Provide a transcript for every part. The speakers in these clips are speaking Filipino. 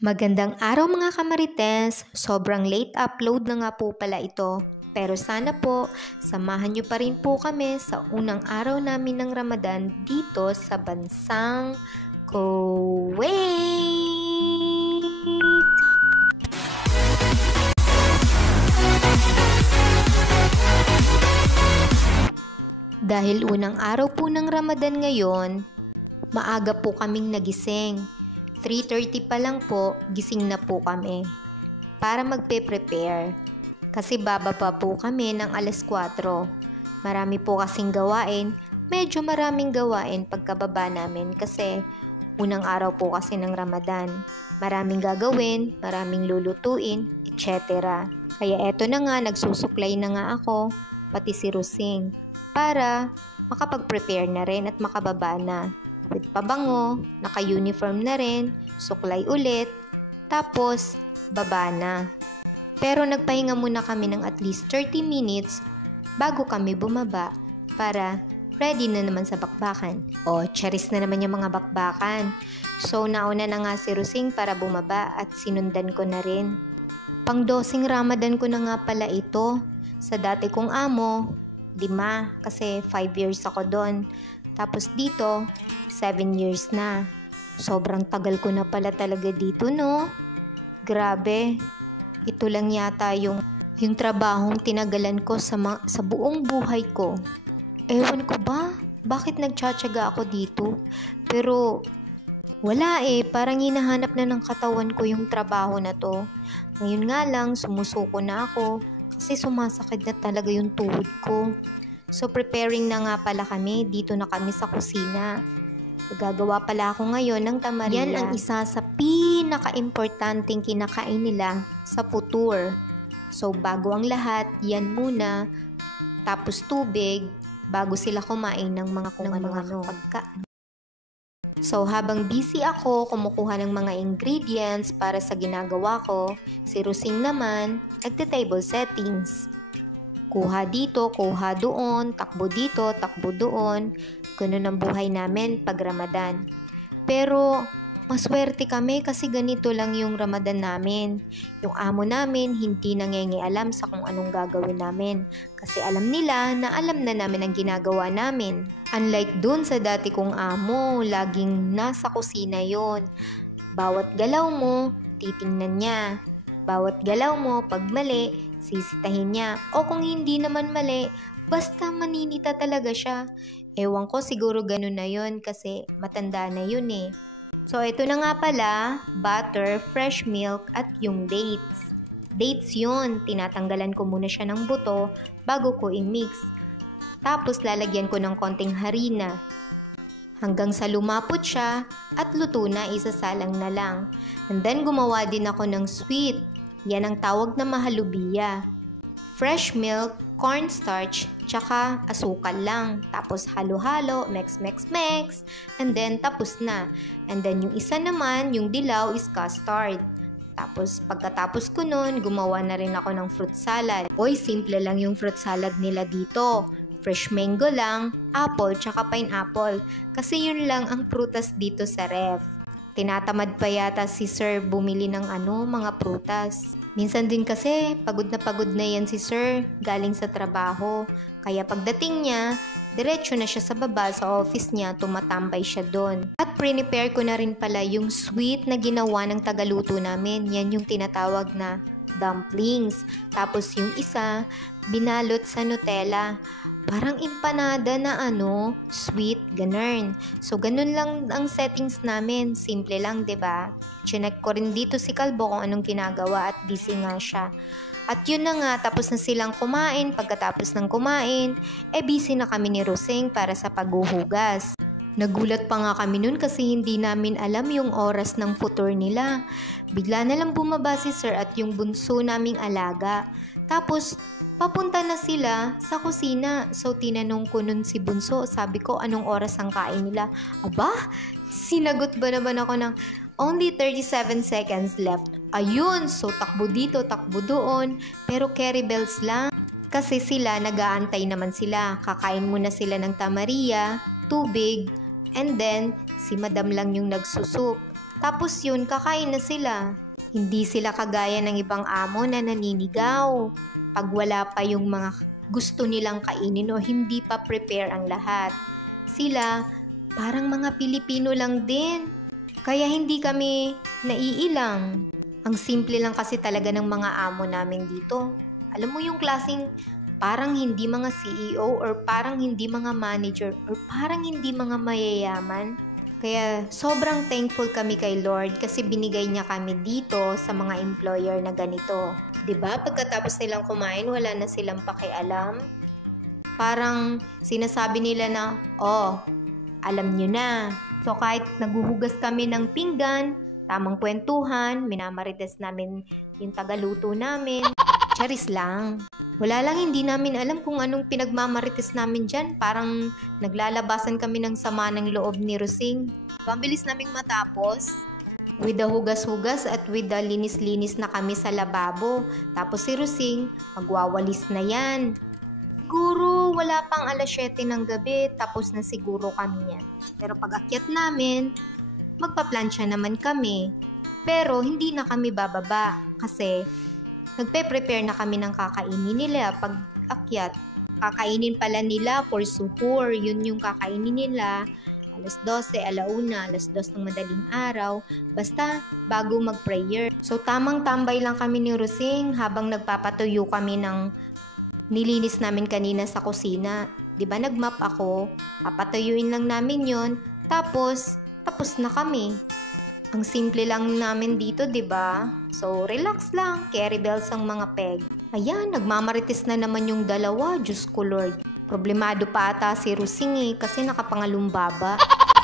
Magandang araw mga kamarites, sobrang late upload na nga po pala ito. Pero sana po, samahan nyo pa rin po kami sa unang araw namin ng Ramadan dito sa bansang Kuwait. Dahil unang araw po ng Ramadan ngayon, maaga po kaming nagising. 3:30 pa lang po, gising na po kami para magpe-prepare. Kasi bababa po kami ng 4:00. Marami po kasing gawain, medyo maraming gawain pagkababa namin kasi unang araw po kasi ng Ramadan. Maraming gagawin, maraming lulutuin, etc. Kaya eto na nga, nagsusuklay na nga ako, pati si Rusing, para makapag-prepare na rin at makababa na. With pabango, naka-uniform na rin, suklay ulit, tapos baba na. Pero nagpahinga muna kami ng at least 30 minutes bago kami bumaba para ready na naman sa bakbakan. O, charis na naman yung mga bakbakan. So, nauna na nga si Rusing para bumaba at sinundan ko na rin. Pang-dosing Ramadan ko na nga pala ito. Sa dati kong amo, 5 kasi 5 years ako doon. Tapos dito, 7 years na. Sobrang tagal ko na pala talaga dito, no? Grabe. Ito lang yata yung trabahong tinagalan ko sa buong buhay ko. Ewan ko ba? Bakit nagtsatsaga ako dito? Pero wala parang hinahanap na ng katawan ko yung trabaho na to. Ngayon nga lang, sumusuko na ako kasi sumasakit na talaga yung tuhod ko. So preparing na nga pala kami, dito na kami sa kusina. Gagawa pala ako ngayon ng tamarilla. Yan ang isa sa pinaka-importanting kinakain nila sa futur. So bago ang lahat, yan muna, tapos tubig, bago sila kumain ng mga kung ano-ano pagkain. So habang busy ako kumukuha ng mga ingredients para sa ginagawa ko, si Rusing naman nagte-table settings. Kuha dito, kuha doon, takbo dito, takbo doon. Ganun ang buhay namin pag Ramadan. Pero maswerte kami kasi ganito lang yung Ramadan namin. Yung amo namin hindi nangingialam sa kung anong gagawin namin. Kasi alam nila na alam na namin ang ginagawa namin. Unlike dun sa dati kong amo, laging nasa kusina yon. Bawat galaw mo, titingnan niya. Bawat galaw mo, pag mali, sisitahin niya. O kung hindi naman mali, basta maninita talaga siya. Ewan ko, siguro ganun na yun kasi matanda na yun So ito na nga pala, butter, fresh milk at yung dates. Dates yun, tinatanggalan ko muna siya ng buto bago ko i-mix. Tapos lalagyan ko ng konting harina. Hanggang sa lumapot siya at luto na, isasalang na lang. And then gumawa din ako ng sweet. Yan ang tawag na mahalubiya. Fresh milk, cornstarch, tsaka asukal lang. Tapos halo-halo, mix, and then tapos na. And then yung isa naman, yung dilaw is custard. Tapos pagkatapos ko nun, gumawa na rin ako ng fruit salad. Oy, simple lang yung fruit salad nila dito. Fresh mango lang, apple, tsaka pineapple. Kasi yun lang ang prutas dito sa ref. Tinatamad pa yata si Sir bumili ng mga prutas. Minsan din kasi pagod na yan si Sir galing sa trabaho. Kaya pagdating niya, diretso na siya sa baba sa office niya, tumatambay siya doon. At prepare ko na rin pala yung sweet na ginawa ng tagaluto namin. Yan yung tinatawag na dumplings. Tapos yung isa, binalot sa Nutella. Parang empanada na sweet, ganun. So, ganun lang ang settings namin. Simple lang, 'di ba? Chinek ko rin dito si Kalbo kung anong ginagawa at busy nga siya. At yun na nga, tapos na silang kumain. Pagkatapos ng kumain, busy na kami ni Rusing para sa paghuhugas. Nagulat pa nga kami nun kasi hindi namin alam yung oras ng futur nila. Bigla na lang bumaba si Sir at yung bunso naming alaga. Tapos, papunta na sila sa kusina. So, tinanong ko nun si bunso. Sabi ko, anong oras ang kain nila? Aba, sinagot ba naman ako ng only 37 seconds left. Ayun, so takbo dito, takbo doon. Pero carry bells lang. Kasi sila, nag-aantay naman sila. Kakain muna sila ng tamarilla, tubig, and then si madam lang yung nagsusup. Tapos yun, kakain na sila. Hindi sila kagaya ng ibang amo na naninigaw pag wala pa yung mga gusto nilang kainin o hindi pa prepare ang lahat. Sila, parang mga Pilipino lang din. Kaya hindi kami naiilang. Ang simple lang kasi talaga ng mga amo namin dito. Alam mo yung klaseng parang hindi mga CEO or parang hindi mga manager or parang hindi mga mayayaman. Kaya sobrang thankful kami kay Lord kasi binigay niya kami dito sa mga employer na ganito. 'Di ba? Pagkatapos nilang kumain, wala na silang pakialam. Parang sinasabi nila na, "Oh, alam niyo na." So kahit naguhugas kami ng pinggan, tamang kwentuhan, minamarites namin yung tagaluto namin. Charis lang. Wala lang, hindi namin alam kung anong pinagmamarites namin dyan. Parang naglalabasan kami ng sama ng loob ni Rosing. Pambilis naming matapos. With the hugas-hugas at with the linis-linis na kami sa lababo. Tapos si Rosing, magwawalis na yan. Siguro wala pang alas 7 ng gabi, tapos na siguro kami yan. Pero pag akyat namin, magpaplansya naman kami. Pero hindi na kami bababa kasi nagpe-prepare na kami ng kakainin nila pag akyat. Kakainin pala nila for suhoor. Yun yung kakainin nila. Alas 12, alauna, alas 2 ng madaling araw. Basta bago mag-prayer. So tamang tambay lang kami ni Rosing habang nagpapatuyo kami ng nilinis namin kanina sa kusina. Diba nagmap ako? Papatuyuin lang namin yon. Tapos na kami. Ang simple lang namin dito, 'di ba? So, relax lang, carry bells ang mga peg. Ayan, nagmamarites na naman yung dalawa, Diyos ko Lord. Problemado pa ata si Rosing kasi nakapangalumbaba.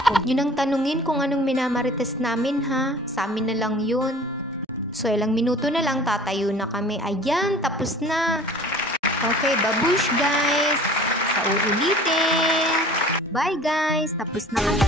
Huwag nyo nang tanungin kung anong minamarites namin ha, sa amin na lang yun. So, ilang minuto na lang tatayo na kami. Ayan, tapos na. Okay, babush guys. Sa uulitin. Bye guys, tapos na kami.